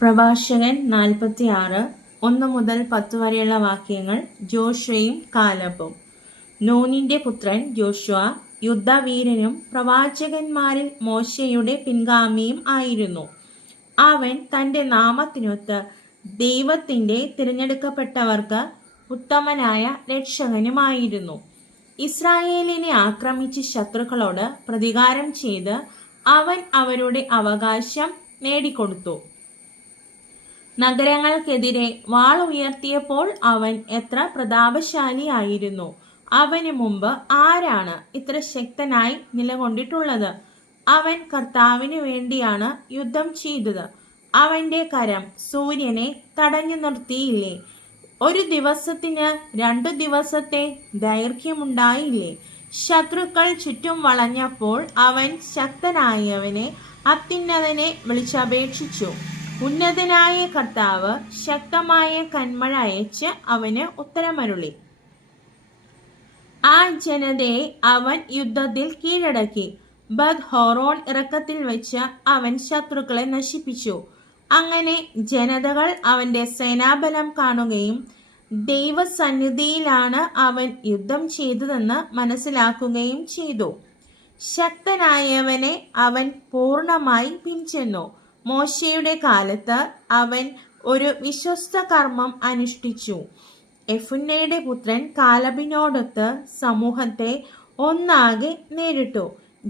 പ്രഭാഷകൻ 46 1 മുതൽ 10 വരെയുള്ള വാക്യങ്ങൾ. ജോഷുവയും കാലബും. നൂനിന്റെ പുത്രൻ ജോഷുവ യുദ്ധവീരനും പ്രവാചകന്മാരിൽ മോശയുടെ പിൻഗാമിയും ആയിരുന്നു. അവൻ തന്റെ നാമത്തിനൊത്ത് ദൈവത്തിന്റെ തിരഞ്ഞെടുക്കപ്പെട്ടവർക്ക് ഉത്തമനായ രക്ഷകനുമായിരുന്നു. ഇസ്രായേലിനെ ആക്രമിച്ച് ശത്രുക്കളോട് പ്രതികാരം ചെയ്ത് അവൻ അവരുടെ അവകാശം നേടിക്കൊടുത്തു. നഗരങ്ങൾക്കെതിരെ വാൾ ഉയർത്തിയപ്പോൾ അവൻ എത്ര പ്രതാപശാലിയായിരുന്നു. അവന് മുമ്പ് ആരാണ് ഇത്ര ശക്തനായി നിലകൊണ്ടിട്ടുള്ളത്? അവൻ കർത്താവിനു വേണ്ടിയാണ് യുദ്ധം ചെയ്തത്. അവന്റെ കരം സൂര്യനെ തടഞ്ഞു നിർത്തിയില്ലേ? ഒരു ദിവസത്തിന് 2 ദിവസത്തെ ദൈർഘ്യമുണ്ടായില്ലേ? ശത്രുക്കൾ ചുറ്റും വളഞ്ഞപ്പോൾ അവൻ ശക്തനായവനെ അത്യുന്നതനെ വിളിച്ചപേക്ഷിച്ചു. ഉന്നതനായ കർത്താവ് ശക്തമായ കന്മഴ അയച്ച് അവന് ഉത്തരമരുളി. ആ ജനതയെ അവൻ യുദ്ധത്തിൽ കീഴടക്കി. ബദ് ഹോറോൺ ഇറക്കത്തിൽ വെച്ച് അവൻ ശത്രുക്കളെ നശിപ്പിച്ചു. അങ്ങനെ ജനതകൾ അവന്റെ സേനാബലം കാണുകയും ദൈവസന്നിധിയിലാണ് അവൻ യുദ്ധം ചെയ്തതെന്ന് മനസ്സിലാക്കുകയും ചെയ്തു. ശക്തനായവനെ അവൻ പൂർണ്ണമായി പിൻചെന്നു. മോശയുടെ കാലത്ത് അവൻ ഒരു വിശ്വസ്ത കർമ്മം അനുഷ്ഠിച്ചു. യെഫുന്നയുടെ പുത്രൻ കാലബിനോടൊത്ത് സമൂഹത്തെ ഒന്നാകെ നേരിട്ടു.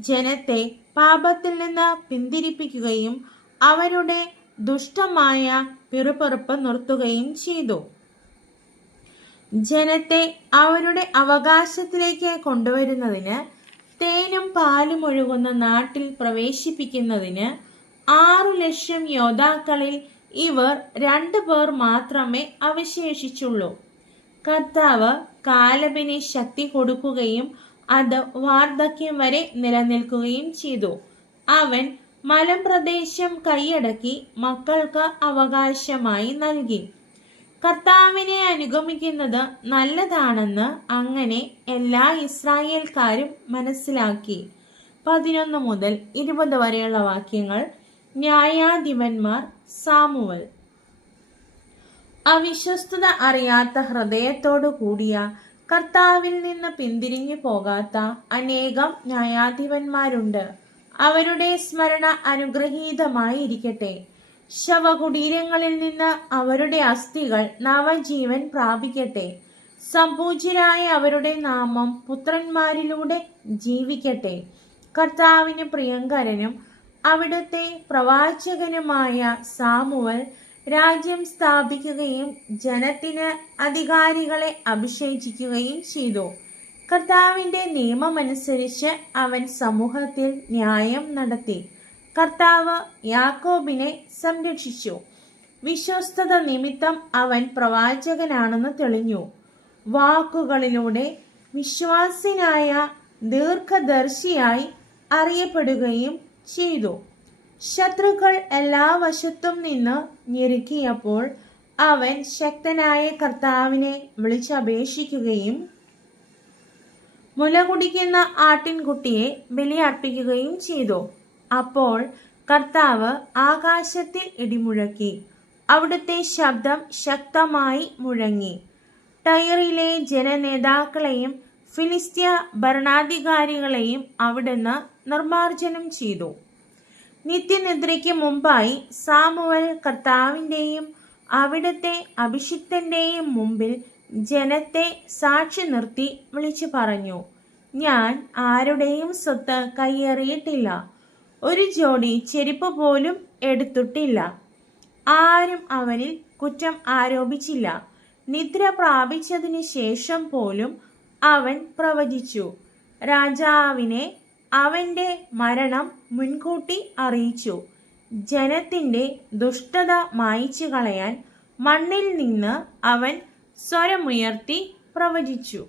ജനത്തെ പാപത്തിൽ നിന്ന് പിന്തിരിപ്പിക്കുകയും അവരുടെ ദുഷ്ടമായ പിറുപിറുപ്പ് നിർത്തുകയും ചെയ്തു. ജനത്തെ അവരുടെ അവകാശത്തിലേക്ക് കൊണ്ടുവരുന്നതിന്, തേനും പാലും ഒഴുകുന്ന നാട്ടിൽ പ്രവേശിപ്പിക്കുന്നതിന് 6,00,000 യോദ്ധാക്കളിൽ ഇവർ 2 പേർ മാത്രമേ അവശേഷിച്ചുള്ളൂ. കർത്താവ് കാലബിന് ശക്തി കൊടുക്കുകയും അത് വാർദ്ധക്യം വരെ നിലനിൽക്കുകയും ചെയ്തു. അവൻ മലമ്പ്രദേശം കൈയടക്കി മക്കൾക്ക് അവകാശമായി നൽകി. കർത്താവിനെ അനുഗമിക്കുന്നത് നല്ലതാണെന്ന് അങ്ങനെ എല്ലാ ഇസ്രായേൽക്കാരും മനസ്സിലാക്കി. 11 മുതൽ 20 വരെയുള്ള വാക്യങ്ങൾ. ന്യായാധിപന്മാർ. സാമുവൽ. അവിശ്വസ്തത അറിയാത്ത ഹൃദയത്തോടു കൂടിയ, കർത്താവിൽ നിന്ന് പിന്തിരിഞ്ഞു പോകാത്ത അനേകം ന്യായാധിപന്മാരുണ്ട്. അവരുടെ സ്മരണ അനുഗ്രഹീതമായിരിക്കട്ടെ. ശവകുടീരങ്ങളിൽ നിന്ന് അവരുടെ അസ്ഥികൾ നവജീവൻ പ്രാപിക്കട്ടെ. സംപൂജ്യരായ അവരുടെ നാമം പുത്രന്മാരിലൂടെ ജീവിക്കട്ടെ. കർത്താവിന് പ്രിയങ്കരനും അവിടുത്തെ പ്രവാചകനുമായ സാമുവൽ രാജ്യം സ്ഥാപിക്കുകയും ജനത്തിന് അധികാരികളെ അഭിഷേചിക്കുകയും ചെയ്തു. കർത്താവിന്റെ നിയമമനുസരിച്ച് അവൻ സമൂഹത്തിൽ ന്യായം നടത്തി. കർത്താവ് യാക്കോബിനെ സംരക്ഷിച്ചു. വിശ്വസ്തത നിമിത്തം അവൻ പ്രവാചകനാണെന്ന് തെളിഞ്ഞു. വാക്കുകളിലൂടെ വിശ്വാസിനായ ദീർഘദർശിയായി അറിയപ്പെടുകയും ചെയ്തു. ശത്രുക്കൾ എല്ലാ വശത്തും നിന്ന് ഞെരുക്കിയപ്പോൾ അവൻ ശക്തനായ കർത്താവിനെ വിളിച്ചപേക്ഷിക്കുകയും മുല കുടിക്കുന്ന ആട്ടിൻകുട്ടിയെ ബലിയർപ്പിക്കുകയും ചെയ്തു. അപ്പോൾ കർത്താവ് ആകാശത്തിൽ ഇടിമുഴക്കി. അവിടുത്തെ ശബ്ദം ശക്തമായി മുഴങ്ങി. ടയറിലെ ജനനേതാക്കളെയും ഫിലിസ്ത്യ ഭരണാധികാരികളെയും അവിടുന്ന് നിർമ്മാർജ്ജനം ചെയ്തു. നിത്യനിദ്രയ്ക്ക് മുമ്പായി സാമുവൽ കർത്താവിൻ്റെയും അവിടുത്തെ അഭിഷിക്തന്റെയും മുമ്പിൽ ജനത്തെ സാക്ഷി നിർത്തി വിളിച്ചു പറഞ്ഞു: ഞാൻ ആരുടെയും സ്വത്ത് കയ്യേറിയിട്ടില്ല. ഒരു ജോഡി ചെരുപ്പ് പോലും എടുത്തിട്ടില്ല. ആരും അവനിൽ കുറ്റം ആരോപിച്ചില്ല. നിദ്ര പ്രാപിച്ചതിന് ശേഷം പോലും അവൻ പ്രവചിച്ചു. രാജാവിനെ അവന്റെ മരണം മുൻകൂട്ടി അറിയിച്ചു. ജനത്തിന്റെ ദുഷ്ടത മായ്ച്ചു കളയാൻ മണ്ണിൽ നിന്ന് അവൻ സ്വരമുയർത്തി പ്രവചിച്ചു.